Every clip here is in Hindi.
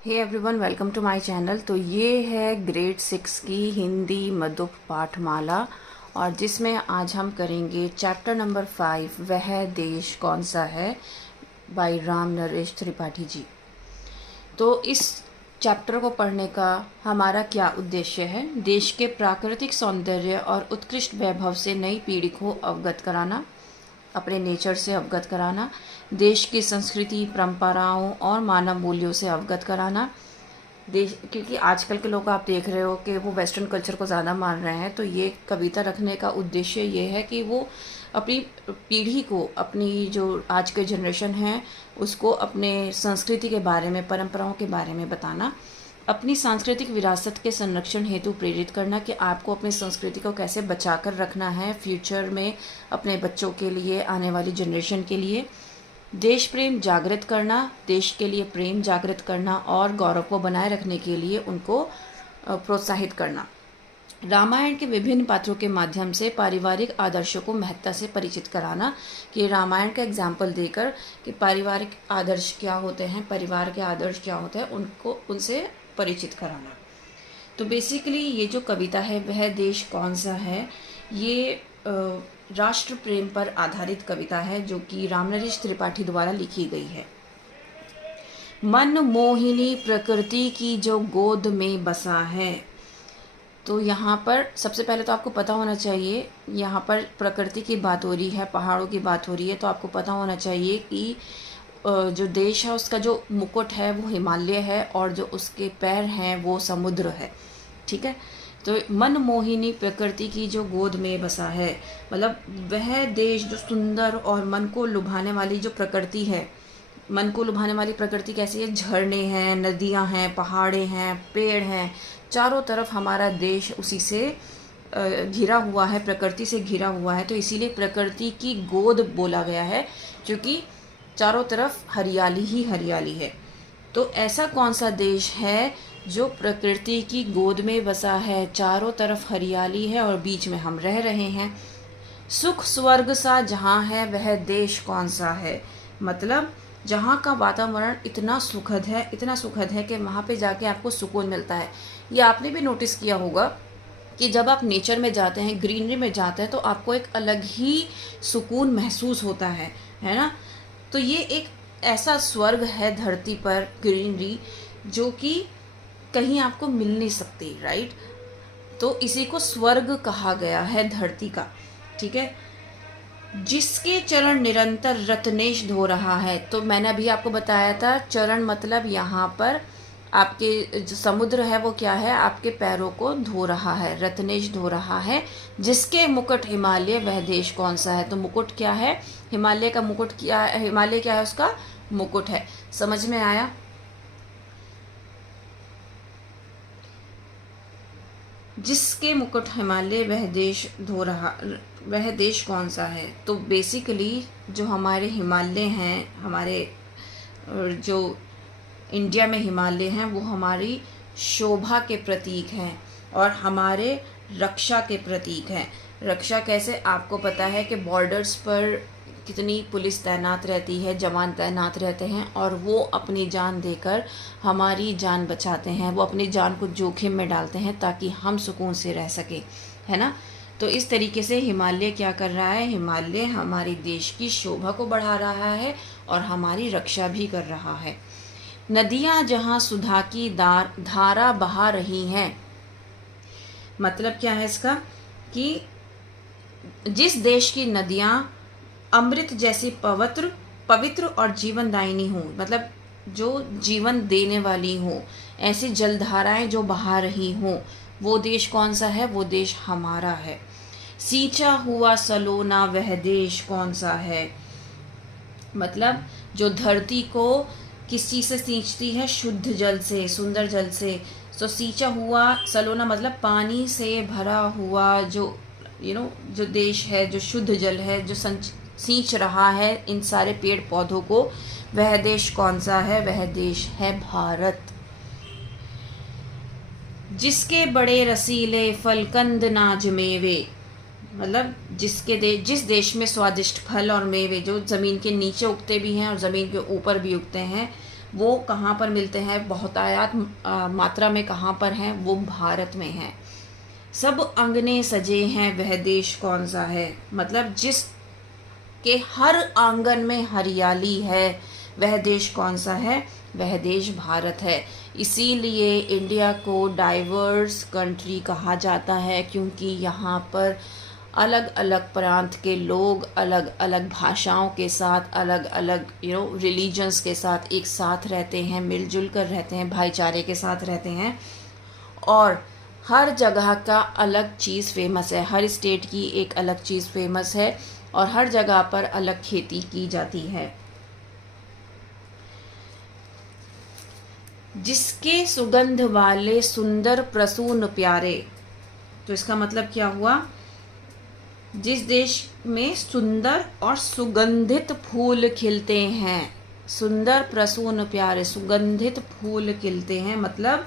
Hey everyone, welcome to my channel. तो ये है ग्रेड 6 की हिंदी मधुप पाठमाला और जिसमें आज हम करेंगे चैप्टर नंबर 5, वह देश कौन सा है, बाय राम नरेश त्रिपाठी जी। तो इस चैप्टर को पढ़ने का हमारा क्या उद्देश्य है? देश के प्राकृतिक सौंदर्य और उत्कृष्ट वैभव से नई पीढ़ी को अवगत कराना, अपने नेचर से अवगत कराना, देश की संस्कृति, परंपराओं और मानव मूल्यों से अवगत कराना। देश, क्योंकि आजकल के लोग आप देख रहे हो कि वो वेस्टर्न कल्चर को ज़्यादा मान रहे हैं, तो ये कविता रखने का उद्देश्य ये है कि वो अपनी पीढ़ी को, अपनी जो आज के जनरेशन है उसको अपने संस्कृति के बारे में, परंपराओं के बारे में बताना, अपनी सांस्कृतिक विरासत के संरक्षण हेतु प्रेरित करना कि आपको अपनी संस्कृति को कैसे बचा कर रखना है फ्यूचर में, अपने बच्चों के लिए, आने वाली जनरेशन के लिए। देश प्रेम जागृत करना, देश के लिए प्रेम जागृत करना और गौरव को बनाए रखने के लिए उनको प्रोत्साहित करना। रामायण के विभिन्न पात्रों के माध्यम से पारिवारिक आदर्शों को महत्ता से परिचित कराना, कि रामायण का एग्जाम्पल देकर कि पारिवारिक आदर्श क्या होते हैं, परिवार के आदर्श क्या होते हैं, उनको उनसे परिचित कराना। तो बेसिकली ये जो कविता है वह देश कौन सा है, ये राष्ट्र प्रेम पर आधारित कविता है जो कि रामनरेश त्रिपाठी द्वारा लिखी गई है। मन मोहिनी प्रकृति की जो गोद में बसा है। तो यहाँ पर सबसे पहले तो आपको पता होना चाहिए, यहाँ पर प्रकृति की बात हो रही है, पहाड़ों की बात हो रही है, तो आपको पता होना चाहिए कि जो देश है उसका जो मुकुट है वो हिमालय है और जो उसके पैर हैं वो समुद्र है। ठीक है, तो मन मोहिनी प्रकृति की जो गोद में बसा है, मतलब वह देश जो सुंदर और मन को लुभाने वाली जो प्रकृति है। मन को लुभाने वाली प्रकृति कैसी है? झरने हैं, नदियां हैं, पहाड़े हैं, पेड़ हैं, चारों तरफ हमारा देश उसी से घिरा हुआ है, प्रकृति से घिरा हुआ है। तो इसीलिए प्रकृति की गोद बोला गया है, क्योंकि चारों तरफ हरियाली ही हरियाली है। तो ऐसा कौन सा देश है जो प्रकृति की गोद में बसा है, चारों तरफ हरियाली है और बीच में हम रह रहे हैं? सुख स्वर्ग सा जहाँ है वह देश कौन सा है, मतलब जहाँ का वातावरण इतना सुखद है, इतना सुखद है कि वहाँ पे जाके आपको सुकून मिलता है। ये आपने भी नोटिस किया होगा कि जब आप नेचर में जाते हैं, ग्रीनरी में जाते हैं, तो आपको एक अलग ही सुकून महसूस होता है ना। तो ये एक ऐसा स्वर्ग है धरती पर, ग्रीनरी, जो कि कहीं आपको मिल नहीं सकती, राइट। तो इसी को स्वर्ग कहा गया है धरती का। ठीक है, जिसके चरण निरंतर रत्नेश धो रहा है। तो मैंने अभी आपको बताया था, चरण मतलब यहाँ पर आपके जो समुद्र है वो क्या है, आपके पैरों को धो रहा है, रत्नेश धो रहा है। जिसके मुकुट हिमालय, वह देश कौन सा है? तो मुकुट क्या है? हिमालय का मुकुट क्या है? हिमालय क्या है? उसका मुकुट है। समझ में आया? जिसके मुकुट हिमालय, वह देश धो रहा, वह देश कौन सा है? तो बेसिकली जो हमारे हिमालय हैं, हमारे जो इंडिया में हिमालय हैं, वो हमारी शोभा के प्रतीक हैं और हमारे रक्षा के प्रतीक हैं। रक्षा कैसे? आपको पता है कि बॉर्डर्स पर कितनी पुलिस तैनात रहती है, जवान तैनात रहते हैं और वो अपनी जान देकर हमारी जान बचाते हैं, वो अपनी जान को जोखिम में डालते हैं ताकि हम सुकून से रह सकें, है ना। तो इस तरीके से हिमालय क्या कर रहा है? हिमालय हमारे देश की शोभा को बढ़ा रहा है और हमारी रक्षा भी कर रहा है। नदियाँ जहाँ सुधा की धारा बहा रही हैं, मतलब क्या है इसका? कि जिस देश की नदियाँ अमृत जैसी पवित्र और जीवनदायिनी हो, मतलब जो जीवन देने वाली हो, ऐसी जलधाराएं जो बहा रही हो, वो देश कौन सा है? वो देश हमारा है। सींचा हुआ सलोना, वह देश कौन सा है? मतलब जो धरती को किस चीज़ से सींचती है? शुद्ध जल से, सुंदर जल से। तो सींचा हुआ सलोना मतलब पानी से भरा हुआ जो जो देश है, जो शुद्ध जल है, जो सींच रहा है इन सारे पेड़ पौधों को, वह देश कौन सा है? वह देश है भारत। जिसके बड़े रसीले फलकंद नाज मेवे, मतलब जिस देश में स्वादिष्ट फल और मेवे जो ज़मीन के नीचे उगते भी हैं और ज़मीन के ऊपर भी उगते हैं, वो कहाँ पर मिलते हैं, बहुतायत मात्रा में कहाँ पर हैं, वो भारत में हैं। सब अंगने सजे हैं वह देश कौन सा है, मतलब जिस के हर आंगन में हरियाली है वह देश कौन सा है, वह देश भारत है। इसीलिए इंडिया को डाइवर्स कंट्री कहा जाता है, क्योंकि यहाँ पर अलग अलग प्रांत के लोग अलग अलग भाषाओं के साथ, अलग अलग रिलीजन्स के साथ एक साथ रहते हैं, मिलजुल कर रहते हैं, भाईचारे के साथ रहते हैं। और हर जगह का अलग चीज़ फेमस है, हर स्टेट की एक अलग चीज़ फेमस है, और हर जगह पर अलग खेती की जाती है। जिसके सुगंध वाले सुंदर प्रसून प्यारे, तो इसका मतलब क्या हुआ, जिस देश में सुंदर और सुगंधित फूल खिलते हैं, सुंदर प्रसून प्यारे, सुगंधित फूल खिलते हैं, मतलब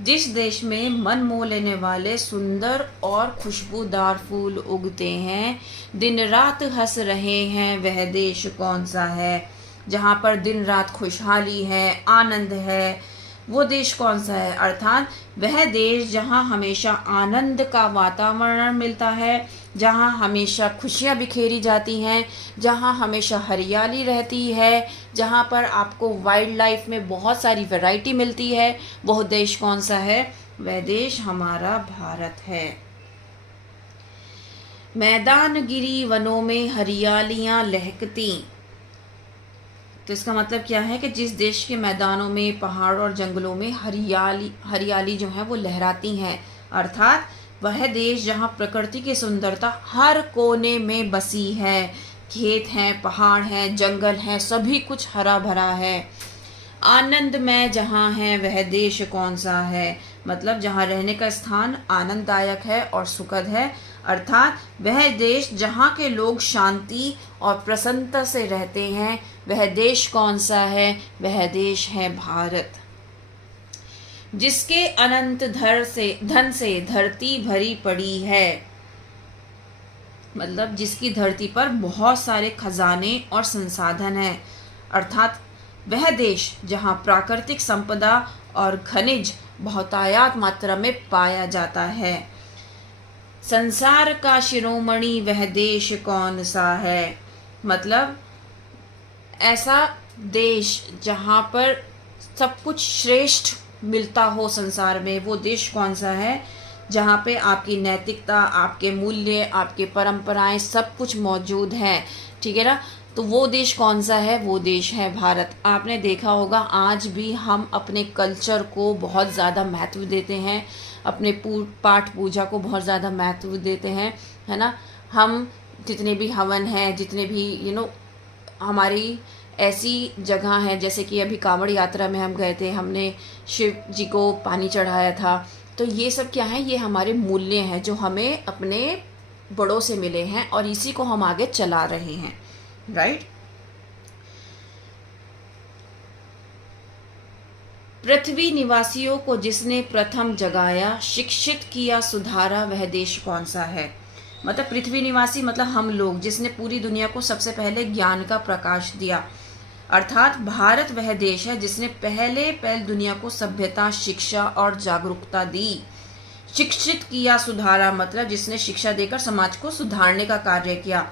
जिस देश में मन मोह लेने वाले सुंदर और खुशबूदार फूल उगते हैं, दिन रात हंस रहे हैं, वह देश कौन सा है। जहाँ पर दिन रात खुशहाली है, आनंद है, वो देश कौन सा है, अर्थात वह देश जहाँ हमेशा आनंद का वातावरण मिलता है, जहाँ हमेशा खुशियाँ बिखेरी जाती हैं, जहाँ हमेशा हरियाली रहती है, जहाँ पर आपको वाइल्ड लाइफ में बहुत सारी वैरायटी मिलती है, वह देश कौन सा है, वह देश हमारा भारत है। मैदान गिरी वनों में हरियालियाँ लहकती, तो इसका मतलब क्या है कि जिस देश के मैदानों में, पहाड़ और जंगलों में हरियाली जो है वो लहराती हैं, अर्थात वह देश जहाँ प्रकृति की सुंदरता हर कोने में बसी है, खेत हैं, पहाड़ हैं, जंगल हैं, सभी कुछ हरा भरा है। आनंद में जहाँ है वह देश कौन सा है, मतलब जहाँ रहने का स्थान आनंददायक है और सुखद है, अर्थात वह देश जहाँ के लोग शांति और प्रसन्नता से रहते हैं, वह देश कौन सा है, वह देश है भारत। जिसके अनंत धन से धरती भरी पड़ी है, मतलब जिसकी धरती पर बहुत सारे खजाने और संसाधन हैं, अर्थात वह देश जहाँ प्राकृतिक संपदा और खनिज बहुतायत मात्रा में पाया जाता है। संसार का शिरोमणि वह देश कौन सा है, मतलब ऐसा देश जहाँ पर सब कुछ श्रेष्ठ मिलता हो संसार में, वो देश कौन सा है, जहाँ पे आपकी नैतिकता, आपके मूल्य, आपके परंपराएं सब कुछ मौजूद है, ठीक है ना। तो वो देश कौन सा है, वो देश है भारत। आपने देखा होगा आज भी हम अपने कल्चर को बहुत ज़्यादा महत्व देते हैं, अपने पाठ पूजा को बहुत ज़्यादा महत्व देते हैं, है ना। हम जितने भी हवन हैं, जितने भी हमारी ऐसी जगह हैं, जैसे कि अभी कांवड़ यात्रा में हम गए थे, हमने शिव जी को पानी चढ़ाया था, तो ये सब क्या है, ये हमारे मूल्य हैं जो हमें अपने बड़ों से मिले हैं और इसी को हम आगे चला रहे हैं, राइट। पृथ्वी निवासियों को जिसने प्रथम जगाया, शिक्षित किया सुधारा, वह देश कौन सा है, मतलब पृथ्वी निवासी मतलब हम लोग, जिसने पूरी दुनिया को सबसे पहले ज्ञान का प्रकाश दिया, अर्थात भारत वह देश है जिसने पहले दुनिया को सभ्यता, शिक्षा और जागरूकता दी। शिक्षित किया सुधारा मतलब जिसने शिक्षा देकर समाज को सुधारने का कार्य किया,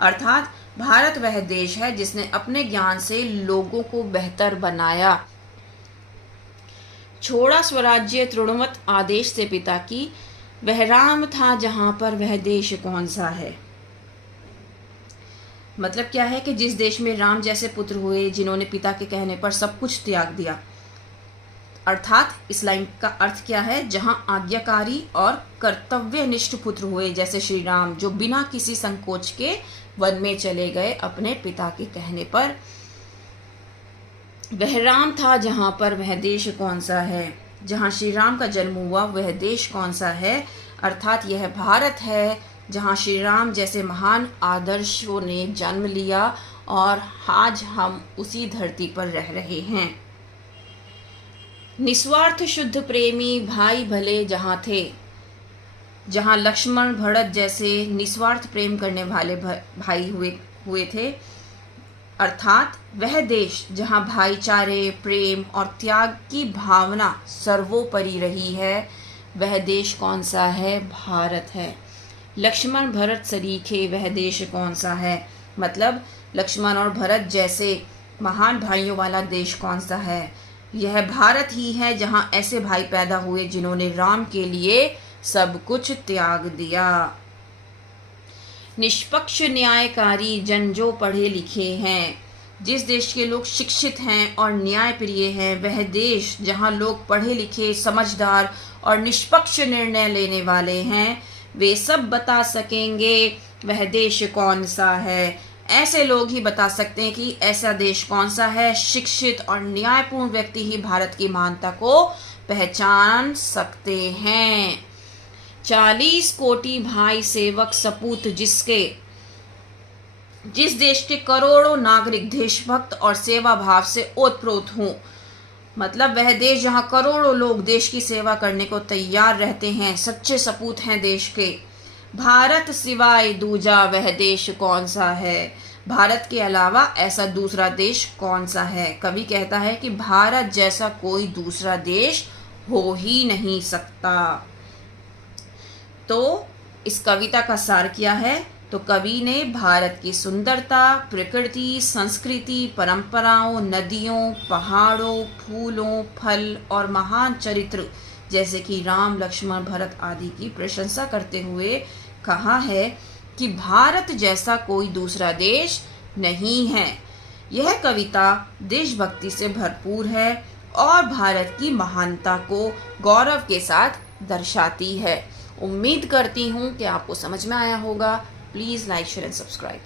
अर्थात भारत वह देश है जिसने अपने ज्ञान से लोगों को बेहतर बनाया। छोड़ा स्वराज्य तृणवत आदेश से पिता की, वह राम था जहां पर, वह देश कौन सा है, मतलब क्या है कि जिस देश में राम जैसे पुत्र हुए, जिन्होंने पिता के कहने पर सब कुछ त्याग दिया, अर्थात इस लाइन का अर्थ क्या है, जहां आज्ञाकारी और कर्तव्यनिष्ठ पुत्र हुए, जैसे श्री राम जो बिना किसी संकोच के वन में चले गए अपने पिता के कहने पर। वह राम था जहां पर, वह देश कौन सा है, जहां श्री राम का जन्म हुआ, वह देश कौन सा है, अर्थात यह भारत है जहां श्री राम जैसे महान आदर्शों ने जन्म लिया और आज हम उसी धरती पर रह रहे हैं। निस्वार्थ शुद्ध प्रेमी भाई भले जहां थे, जहां लक्ष्मण भरत जैसे निस्वार्थ प्रेम करने वाले भाई हुए थे, अर्थात वह देश जहां भाईचारे, प्रेम और त्याग की भावना सर्वोपरि रही है, वह देश कौन सा है? भारत है। लक्ष्मण भरत सरीखे, वह देश कौन सा है? मतलब लक्ष्मण और भरत जैसे महान भाइयों वाला देश कौन सा है? यह भारत ही है, जहां ऐसे भाई पैदा हुए जिन्होंने राम के लिए सब कुछ त्याग दिया। निष्पक्ष न्यायकारी जन जो पढ़े लिखे हैं। जिस देश के लोग शिक्षित हैं और न्याय प्रिय हैं, वह देश जहां लोग पढ़े लिखे, समझदार और निष्पक्ष निर्णय लेने वाले हैं, वे सब बता सकेंगे वह देश कौन सा है। ऐसे लोग ही बता सकते हैं कि ऐसा देश कौन सा है। शिक्षित और न्यायपूर्ण व्यक्ति ही भारत की महानता को पहचान सकते हैं। 40 कोटि भाई सेवक सपूत जिस देश के करोड़ों नागरिक देशभक्त और सेवा भाव से ओतप्रोत हों, मतलब वह देश जहां करोड़ों लोग देश की सेवा करने को तैयार रहते हैं, सच्चे सपूत हैं देश के। भारत सिवाय दूजा वह देश कौन सा है? भारत के अलावा ऐसा दूसरा देश कौन सा है? कवि कहता है कि भारत जैसा कोई दूसरा देश हो ही नहीं सकता। तो इस कविता का सार क्या है? तो कवि ने भारत की सुंदरता, प्रकृति, संस्कृति, परंपराओं, नदियों, पहाड़ों, फूलों, फल और महान चरित्र जैसे कि राम, लक्ष्मण, भरत आदि की प्रशंसा करते हुए कहा है कि भारत जैसा कोई दूसरा देश नहीं है। यह कविता देशभक्ति से भरपूर है और भारत की महानता को गौरव के साथ दर्शाती है। उम्मीद करती हूँ कि आपको समझ में आया होगा। Please like, share and subscribe.